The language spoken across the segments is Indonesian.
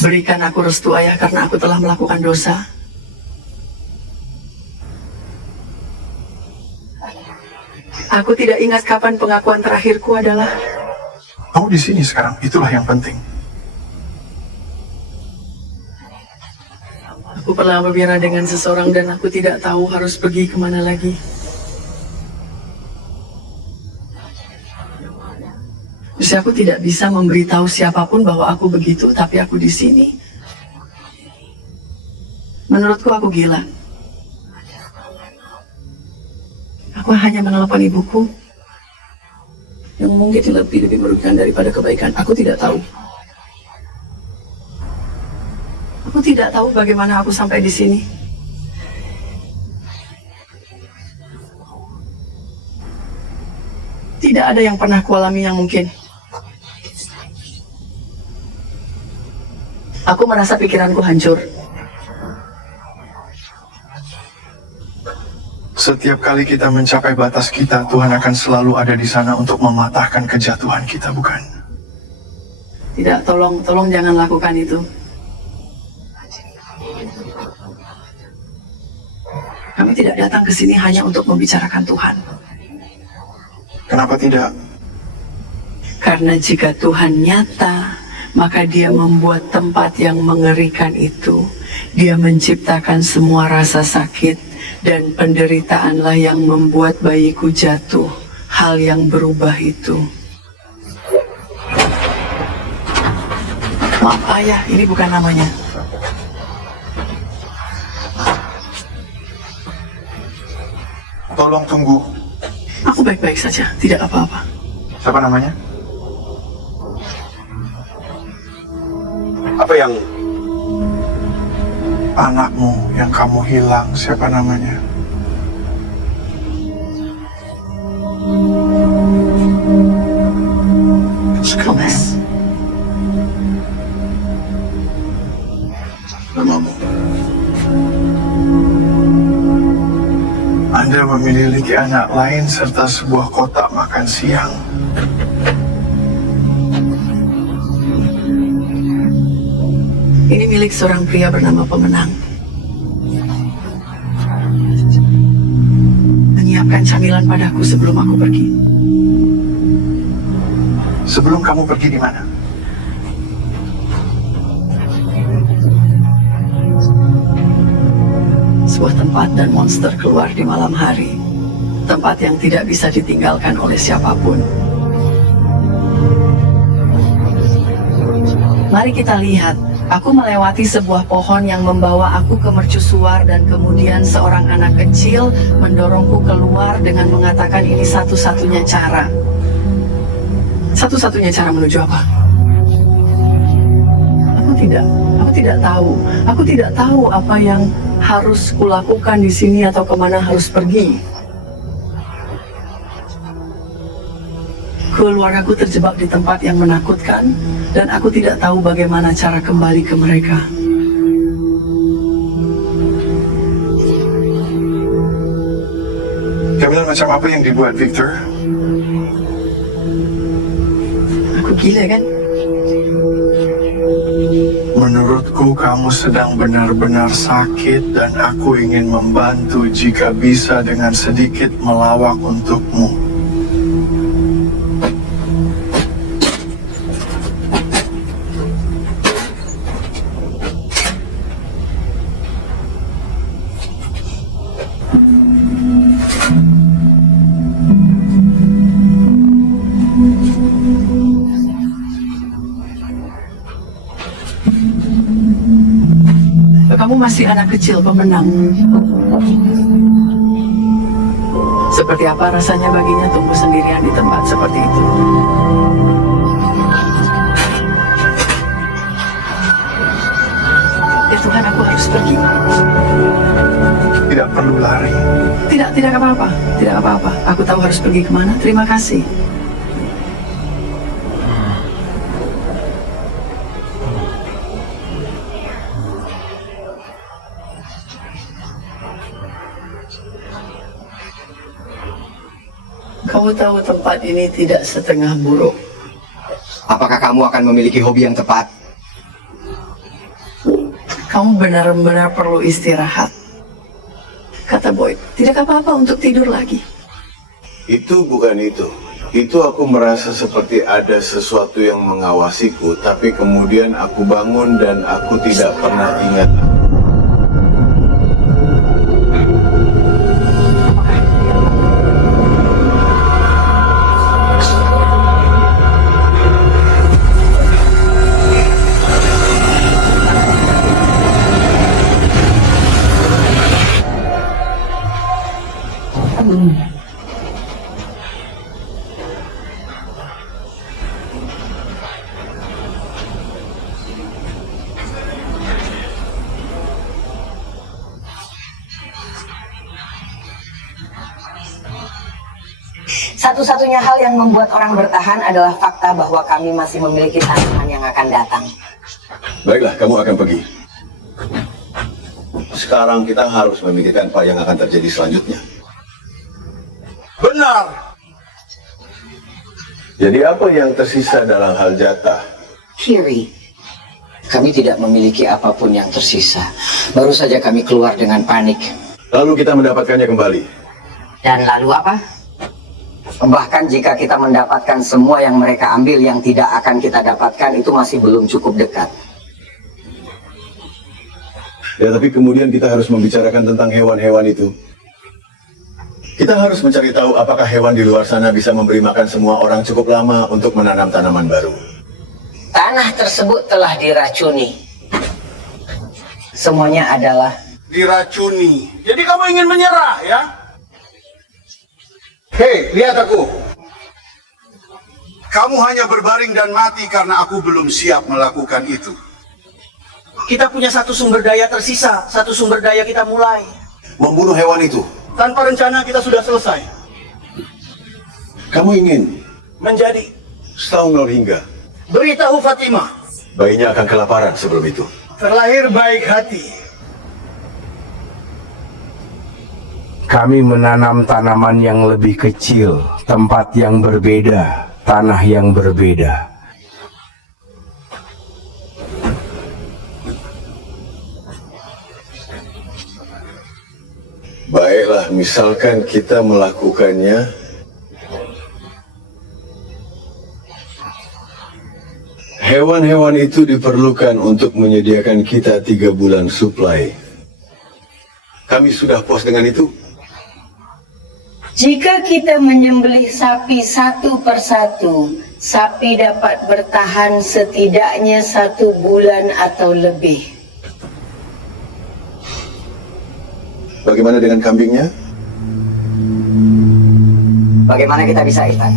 Berikan aku restu Ayah karena aku telah melakukan dosa. Aku tidak ingat kapan pengakuan terakhirku adalah. Kamu di sini sekarang, itulah yang penting. Aku pernah berbicara dengan seseorang dan aku tidak tahu harus pergi kemana lagi. Terus aku tidak bisa memberitahu siapapun bahwa aku begitu, tapi aku di sini. Menurutku aku gila. Aku hanya menelepon ibuku yang mungkin lebih merugikan daripada kebaikan. Aku tidak tahu. Aku tidak tahu bagaimana aku sampai di sini. Tidak ada yang pernah kualami yang mungkin. Aku merasa pikiranku hancur. Setiap kali kita mencapai batas kita, Tuhan akan selalu ada di sana untuk mematahkan kejatuhan kita, bukan? Tidak, tolong jangan lakukan itu. Kami tidak datang ke sini hanya untuk membicarakan Tuhan. Kenapa tidak? Karena jika Tuhan nyata, maka Dia membuat tempat yang mengerikan itu. Dia menciptakan semua rasa sakit dan penderitaanlah yang membuat bayiku jatuh. Hal yang berubah itu. Maaf Ayah, ini bukan namanya. Tolong tunggu. Aku baik-baik saja, tidak apa-apa. Siapa namanya? Apa yang... Anakmu yang kamu hilang, siapa namanya? Gomez. Namamu. Anda memiliki anak lain serta sebuah kotak makan siang. Ini milik seorang pria bernama Pemenang. Menyiapkan camilan padaku sebelum aku pergi. Sebelum kamu pergi di mana? Sebuah tempat dan monster keluar di malam hari. Tempat yang tidak bisa ditinggalkan oleh siapapun. Mari kita lihat. Aku melewati sebuah pohon yang membawa aku ke mercusuar dan kemudian seorang anak kecil mendorongku keluar dengan mengatakan ini satu-satunya cara. Satu-satunya cara menuju apa? Aku tidak tahu. Aku tidak tahu apa yang harus kulakukan di sini atau kemana harus pergi. Keluargaku terjebak di tempat yang menakutkan, dan aku tidak tahu bagaimana cara kembali ke mereka. Camilan macam apa yang dibuat Victor? Aku gila kan? Menurutku kamu sedang benar-benar sakit dan aku ingin membantu jika bisa dengan sedikit melawak untukmu. Kamu masih anak kecil pemenang. Seperti apa rasanya baginya tumbuh sendirian di tempat seperti itu? Ya Tuhan, aku harus pergi. Tidak perlu lari. Tidak apa-apa. Tidak apa-apa. Aku tahu harus pergi kemana. Terima kasih. Kamu tahu tempat ini tidak setengah buruk. Apakah kamu akan memiliki hobi yang tepat? kamu benar-benar perlu istirahat. Kata Boyd, tidak apa-apa untuk tidur lagi. Itu bukan itu. Itu aku merasa seperti ada sesuatu yang mengawasiku, tapi kemudian aku bangun dan aku tidak pernah ingat. Satu-satunya hal yang membuat orang bertahan adalah fakta bahwa kami masih memiliki tantangan yang akan datang. Baiklah, kamu akan pergi. Sekarang kita harus memikirkan apa yang akan terjadi selanjutnya. Benar. Jadi apa yang tersisa dalam hal jatah? Kiri, kami tidak memiliki apapun yang tersisa. Baru saja kami keluar dengan panik. Lalu kita mendapatkannya kembali. Dan lalu apa? Bahkan jika kita mendapatkan semua yang mereka ambil yang tidak akan kita dapatkan, itu masih belum cukup dekat. Ya, tapi kemudian kita harus membicarakan tentang hewan-hewan itu. Kita harus mencari tahu apakah hewan di luar sana bisa memberi makan semua orang cukup lama untuk menanam tanaman baru. Tanah tersebut telah diracuni. Semuanya adalah Diracuni. Jadi kamu ingin menyerah, ya? Hei, lihat aku. Kamu hanya berbaring dan mati karena aku belum siap melakukan itu. Kita punya satu sumber daya tersisa, satu sumber daya kita mulai. Membunuh hewan itu. Tanpa rencana kita sudah selesai. Kamu ingin Menjadi, setahun hingga beritahu Fatimah, bayinya akan kelaparan sebelum itu. terlahir baik hati. Kami menanam tanaman yang lebih kecil, tempat yang berbeda, tanah yang berbeda. Baiklah, misalkan kita melakukannya. Hewan-hewan itu diperlukan untuk menyediakan kita 3 bulan suplai. Kami sudah puas dengan itu. Jika kita menyembelih sapi satu persatu, sapi dapat bertahan setidaknya 1 bulan atau lebih. Bagaimana dengan kambingnya? bagaimana kita bisa Ivan.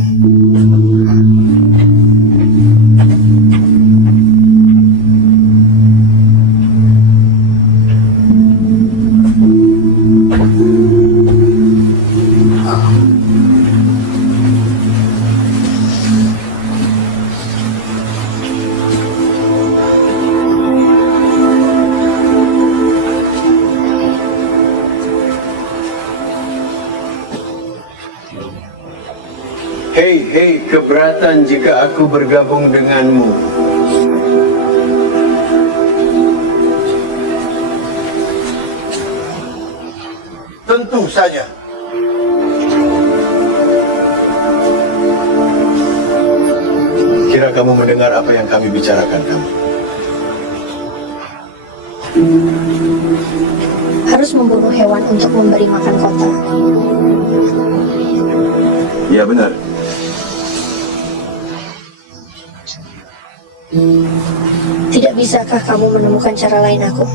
Hei, keberatan jika aku bergabung denganmu. Tentu saja. Kira kamu mendengar apa yang kami bicarakan, kamu? Harus membunuh hewan untuk memberi makan kota. Ya, benar. Tidak bisakah kamu menemukan cara lain aku?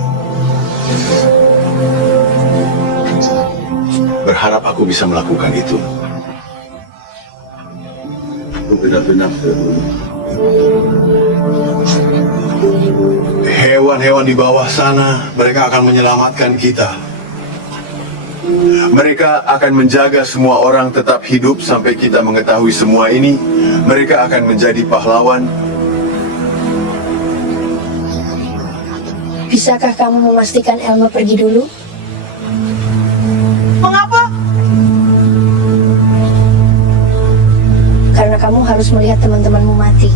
Berharap aku bisa melakukan itu. Aku benar-benar terbunuh. Hewan-hewan di bawah sana, mereka akan menyelamatkan kita. Mereka akan menjaga semua orang tetap hidup sampai kita mengetahui semua ini. Mereka akan menjadi pahlawan. Bisakah kamu memastikan Elma pergi dulu? Mengapa? Karena kamu harus melihat teman-temanmu mati.